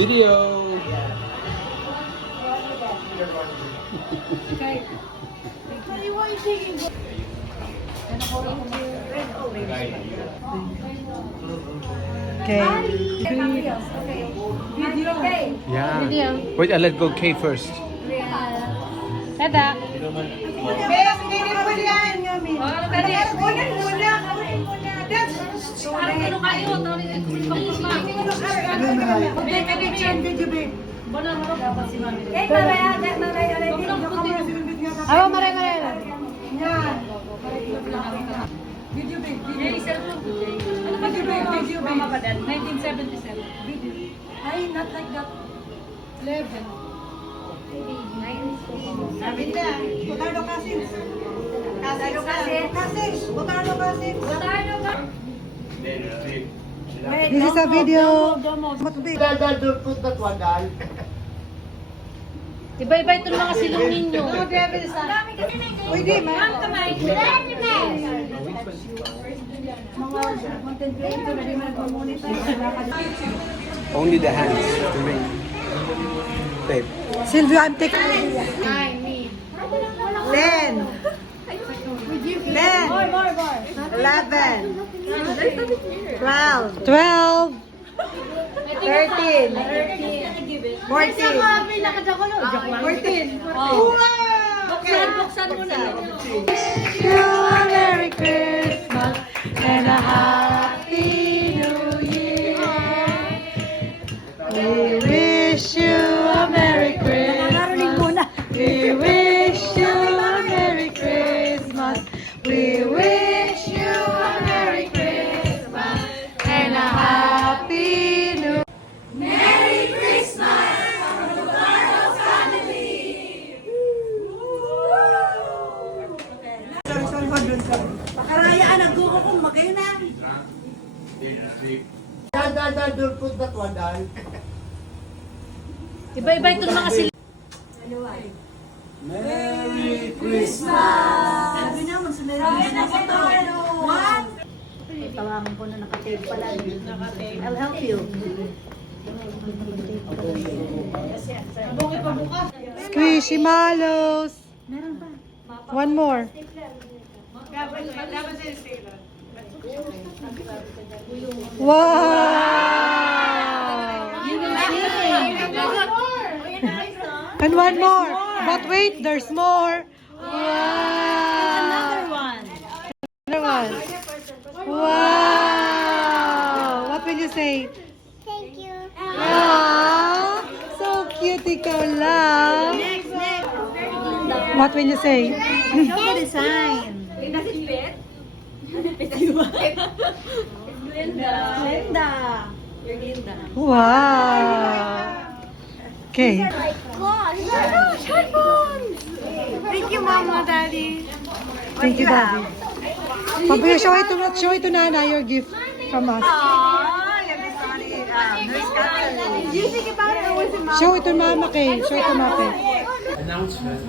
Video! Okay. Yeah. Wait, I'll let go K first. Tada. Ayo, mare. Video babe. Mama pa din. 1977. Video. Ay, not like that. 11. Sabi na, Botardo Casins. Botardo Casins. This is a video. Iba-iba ito mga silong ninyo. Uy, di, man. Only the hands to ring. Babe. Sylvia, I'm taking... 10. 11. 12. 13. 14. 14. Buksan mo na. Wish you a Merry Christmas and a Happy New Year. We wish you a Merry Christmas. We wish you a Merry Christmas. We wish you a Merry Christmas and a Happy New Year. Merry Christmas from the Bartos family. Pakarayaan nagduko kung magayon na. Iba-iba ito ng mga silong. Merry Christmas! Sabi naman sa meron na ito. What? Tawagan ko na nakatape pala. I'll help you. Squishy Malos. Meron pa. One more. Wow! And one more. But wait, there's more. Wow! Another one. Another one. Wow! What will you say? Thank you. Aww, so cute ikaw lang. What will you say? Show the design. Does it fit? Linda. You're Linda. Wow. Okay. God, thank you, Mama, Daddy. Thank you, Daddy. Papi, show it to Nana, your gift from us. Did you think about it or was it Mama? Show it to Mama, Kay. Show it to Mama, Kay. Announcement.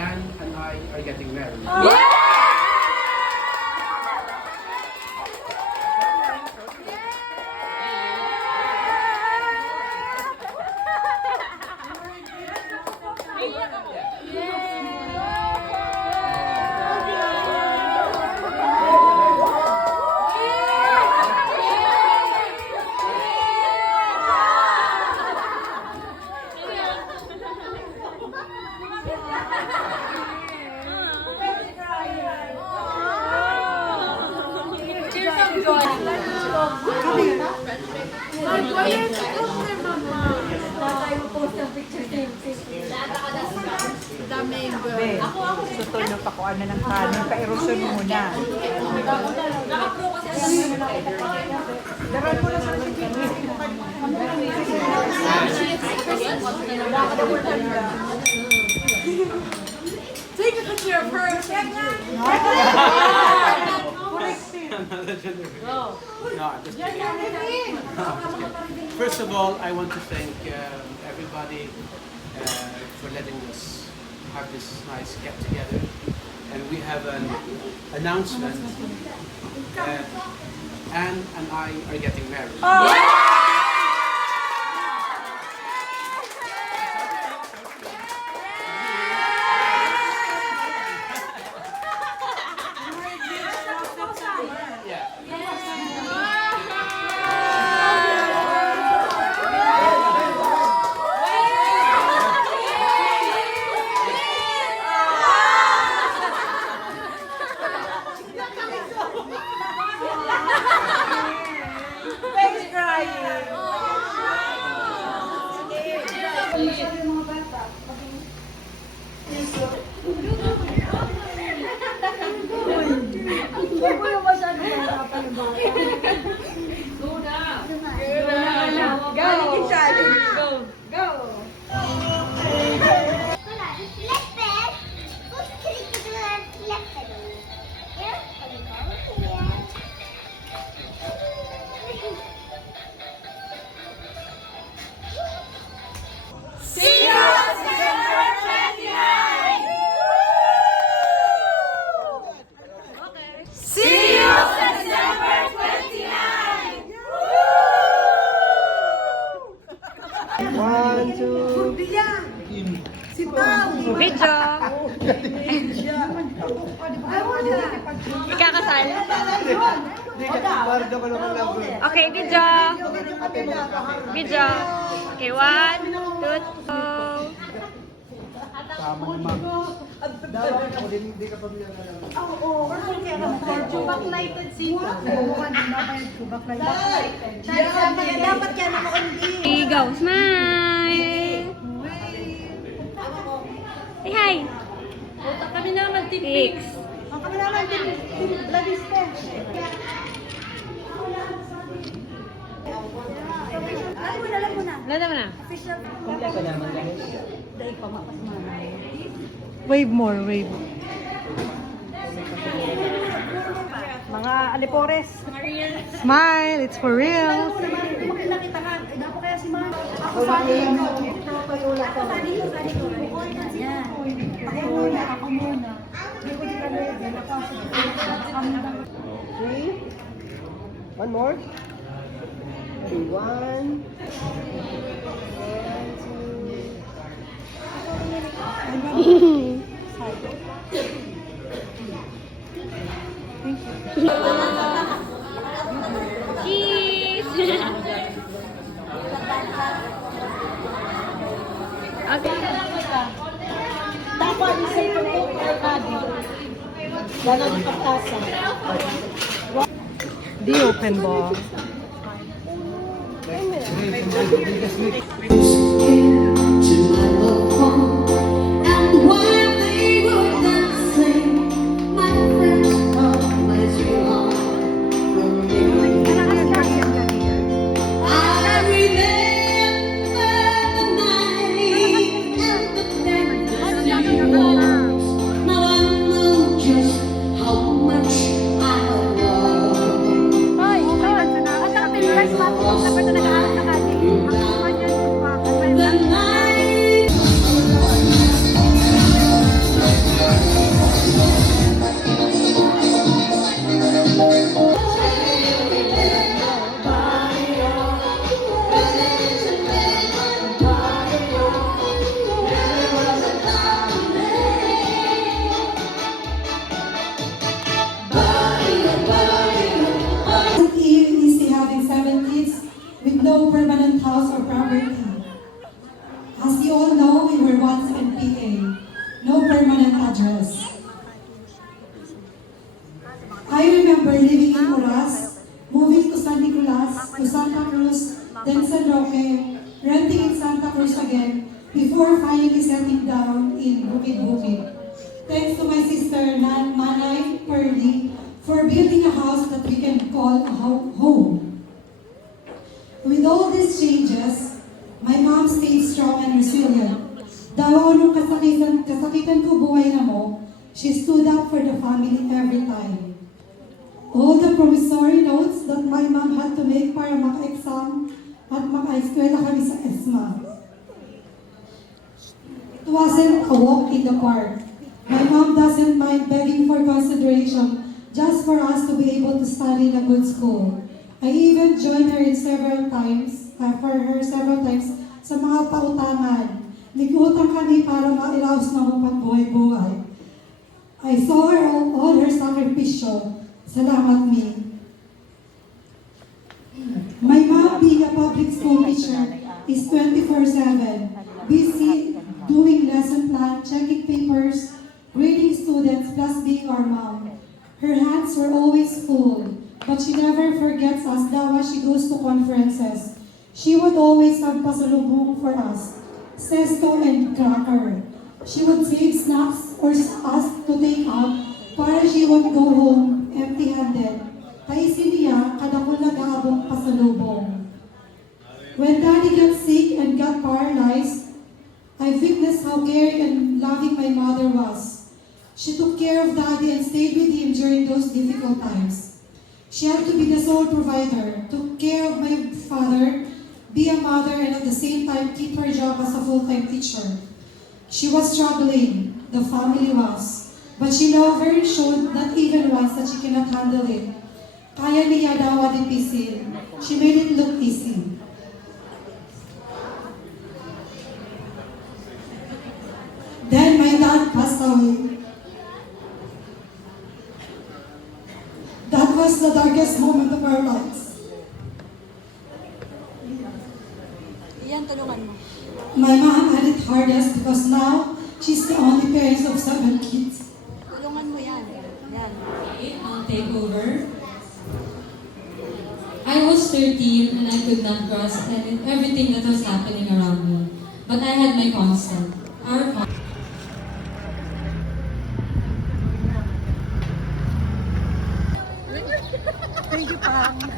Anne and I are getting married. Sutulo pa ko ano ng kanin. Pa-erosyon muna. Daran mo na sa take a picture of her. No, I'm just kidding. First of all, I want to thank everybody for letting us have this nice get together. And we have an announcement. Anne and I are getting married. Ikakasal? Okay, video. Video. Okay, 1, 2, 3. Go, smile. Say hi. Kami naman, Six. Kami naman din. Labis pa. Alam mo na. Lada mo na. Wave more, wave. Mga alipores. Smile, it's for real. Makita ka. Dapat kaya si Mama. Ako sali. Ako sali ko. Yan. Ako muna. Hindi ko din ready. Three. One more. Okay, one. Cheese. Okay. Dapat isang pagkakadi. Ganon ang pagkasa. Di open ball. And while they were dancing, my friends always run from me. I remember the night and the fantasy walls. Now I know just how much I love. The night. Easy having 7 kids with no permanent house or property. As you all know, we were once NPA, no permanent address. I remember living in Oras, moving to San Nicolas, to Santa Cruz, then San Roque, renting in Santa Cruz again, before finally settling down in Bukid-Bukid. Thanks to my sister Manay Pearly for building a house that we can call a home. With all these changes, my mom stayed strong and resilient. Daw nung kasakitan ko buhay na mo, she stood up for the family every time. All the promissory notes that my mom had to make para maka-exam at maka-eskwela kami sa ESMA. It wasn't a walk in the park. My mom doesn't mind begging for consideration just for us to be able to study in a good school. I even joined her several times sa mga pautangan. Nag-utang kami para mailaos na mo pagbuhay-buhay. I saw her all her sakripisyo. Salamat, me. My mom, being a public school teacher, is 24/7, busy doing lesson plan, checking papers, grading students, plus being our mom. Her hands were always full, but she never forgets us daw when she goes to conferences. She would always have pasalubong for us, sesto and cracker. She would save snacks for us to take out para she won't go home empty-handed. Kaisin niya kada ko nag-aabong pasalubong. When Daddy got sick and got paralyzed, I witnessed how caring and loving my mother was. She took care of Daddy and stayed with him during those difficult times. She had to be the sole provider, took care of my father, be a mother, and at the same time keep her job as a full-time teacher. She was struggling, the family was, but she never showed not even once that she cannot handle it. Kaya niya daw difícil. She made it look easy. Then my dad passed away. is the darkest moment of our lives. Iyan, tulungan mo. My mom had it hardest because now she's the only parent of 7 kids. Tulungan mo yan. Yan. I'll take over. I was 13 and I could not grasp everything that was happening around me. But I had my constant. Our constant.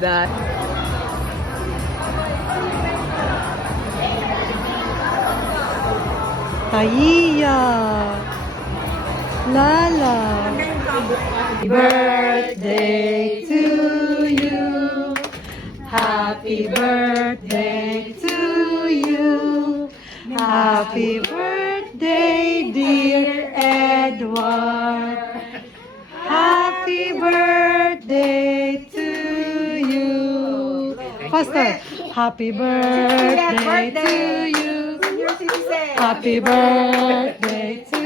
That. Taiya. Lala. Happy birthday to you. Happy birthday to you. Happy birthday, dear Edward. Happy birthday to you. Faster. Happy birthday to you. Happy birthday to